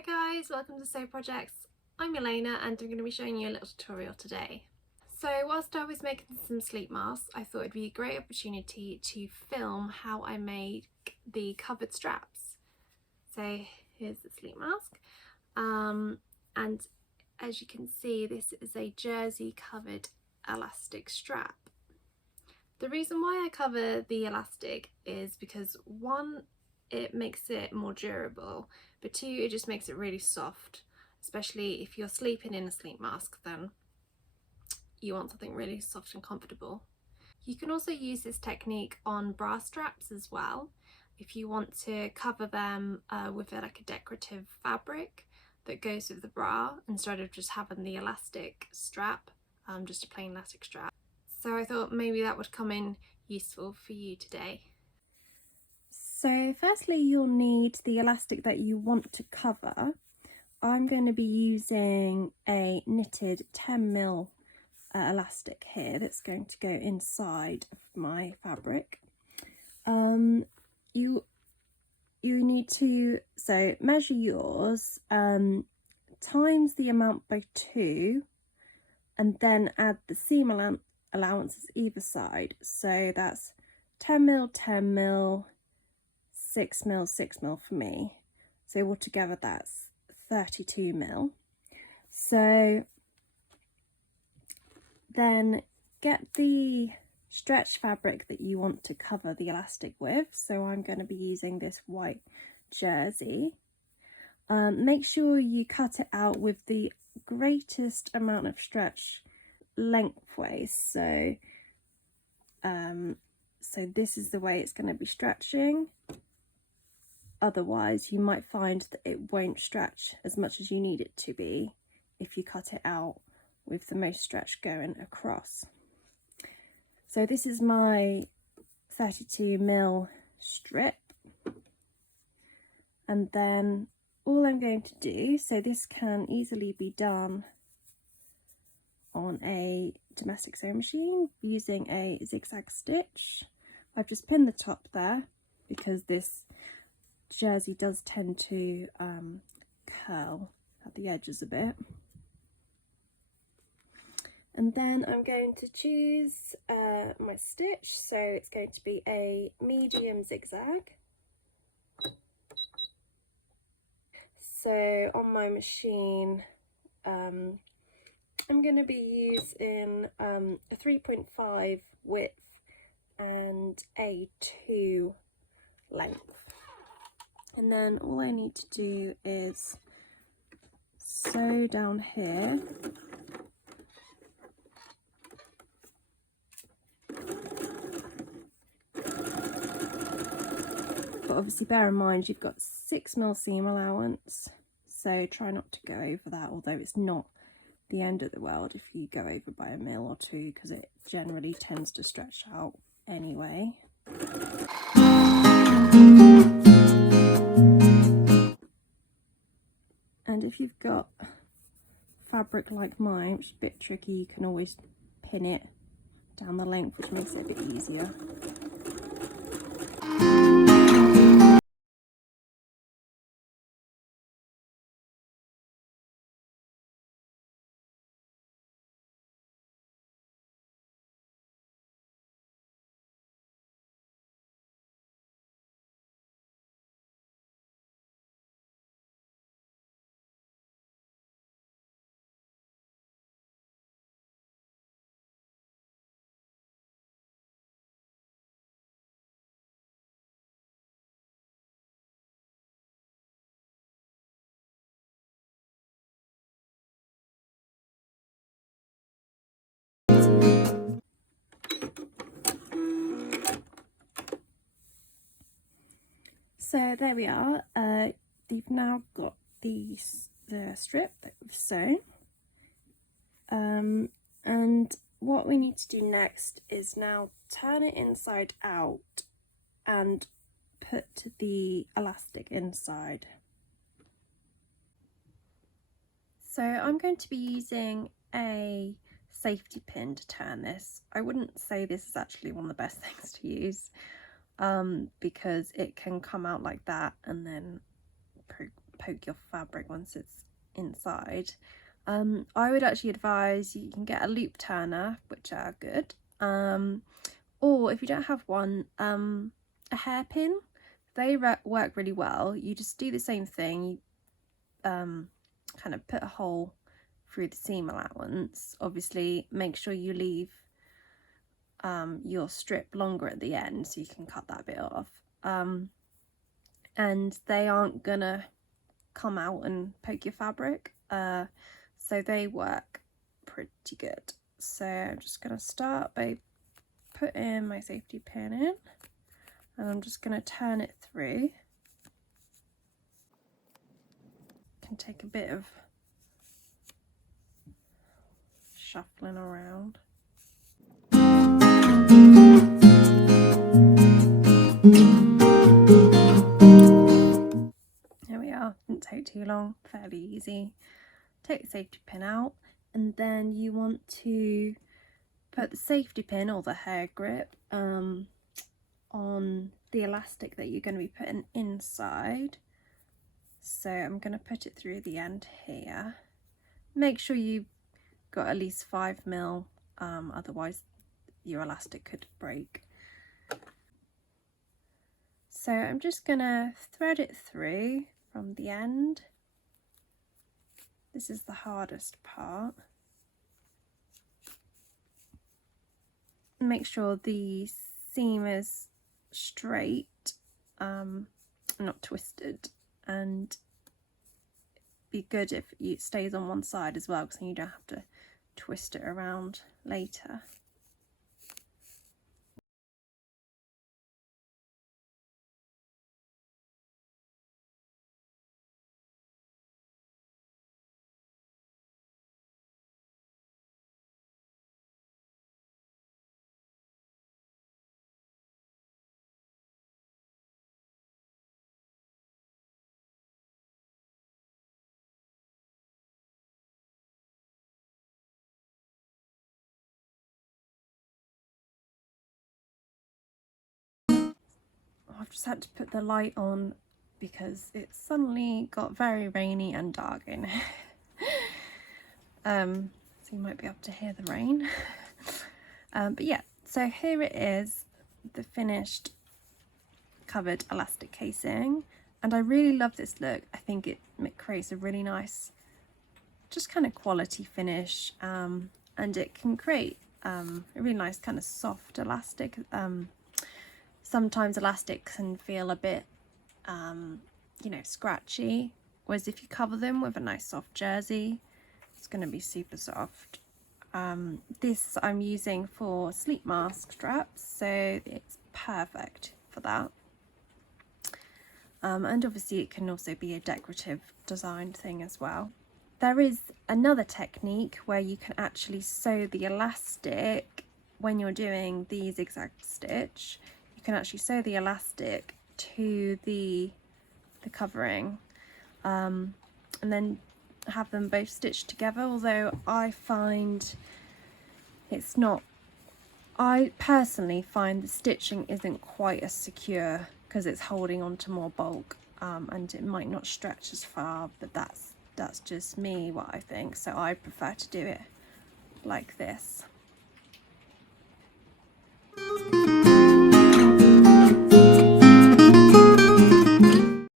Hi guys, welcome to Sew Projects. I'm Elena and I'm going to be showing you a little tutorial today. So whilst I was making some sleep masks, I thought it'd be a great opportunity to film how I make the covered straps. So here's the sleep mask, and as you can see, this is a jersey covered elastic strap. The reason why I cover the elastic is because one, it makes it more durable, but two, it just makes it really soft, especially if you're sleeping in a sleep mask, then you want something really soft and comfortable. You can also use this technique on bra straps as well, if you want to cover them with like a decorative fabric that goes with the bra instead of just having the elastic strap, just a plain elastic strap. So I thought maybe that would come in useful for you today. So firstly, you'll need the elastic that you want to cover. I'm going to be using a knitted 10mm elastic here that's going to go inside of my fabric. You need to measure yours, times the amount by 2, and then add the seam allowances either side. So that's 10mm, 10mm, 6mm, 6mm for me. So altogether that's 32mm. So then get the stretch fabric that you want to cover the elastic with. So I'm going to be using this white jersey. Make sure you cut it out with the greatest amount of stretch lengthways. So this is the way it's going to be stretching. Otherwise, you might find that it won't stretch as much as you need it to be if you cut it out with the most stretch going across. So this is my 32mm strip, and then all I'm going to do, so this can easily be done on a domestic sewing machine using a zigzag stitch. I've just pinned the top there because this jersey does tend to curl at the edges a bit. And then I'm going to choose my stitch, so it's going to be a medium zigzag. So on my machine, I'm going to be using a 3.5 width and a 2 length. And then all I need to do is sew down here. But obviously bear in mind you've got 6mm seam allowance, so try not to go over that, although it's not the end of the world if you go over by a mil or 2, because it generally tends to stretch out anyway. And if you've got fabric like mine, which is a bit tricky, you can always pin it down the length, which makes it a bit easier. So there we are. You've now got the strip that we've sewn. And what we need to do next is now turn it inside out and put the elastic inside. So I'm going to be using a safety pin to turn this. I wouldn't say this is actually one of the best things to use, because it can come out like that and then poke your fabric once it's inside. I would actually advise you can get a loop turner, which are good, or if you don't have one, a hairpin. They work really well. You just do the same thing. You kind of put a hole through the seam allowance. Obviously make sure you leave your strip longer at the end so you can cut that bit off, and they aren't gonna come out and poke your fabric, so they work pretty good. So I'm just gonna start by putting my safety pin in, and I'm just gonna turn it through. Can take a bit of shuffling around. There we are, didn't take too long, fairly easy. Take the safety pin out, and then you want to put the safety pin or the hair grip on the elastic that you're going to be putting inside. So I'm going to put it through the end here. Make sure you've got at least 5mm, otherwise your elastic could break. So I'm just going to thread it through from the end. This is the hardest part. Make sure the seam is straight, not twisted, and be good if it stays on one side as well, because then you don't have to twist it around later. I've just had to put the light on because it suddenly got very rainy and dark in here. So you might be able to hear the rain. But yeah, so here it is, the finished covered elastic casing, and I really love this look. I think it creates a really nice, just kind of quality finish, and it can create a really nice kind of soft elastic. Sometimes elastic can feel a bit, you know, scratchy, whereas if you cover them with a nice soft jersey, it's going to be super soft. This I'm using for sleep mask straps, so it's perfect for that. And obviously it can also be a decorative design thing as well. There is another technique where you can actually sew the elastic when you're doing the zigzag stitch. You can actually sew the elastic to the covering, and then have them both stitched together, although I find it's not, I personally find the stitching isn't quite as secure because it's holding on to more bulk, and it might not stretch as far, but that's just me, what I think. So I prefer to do it like this.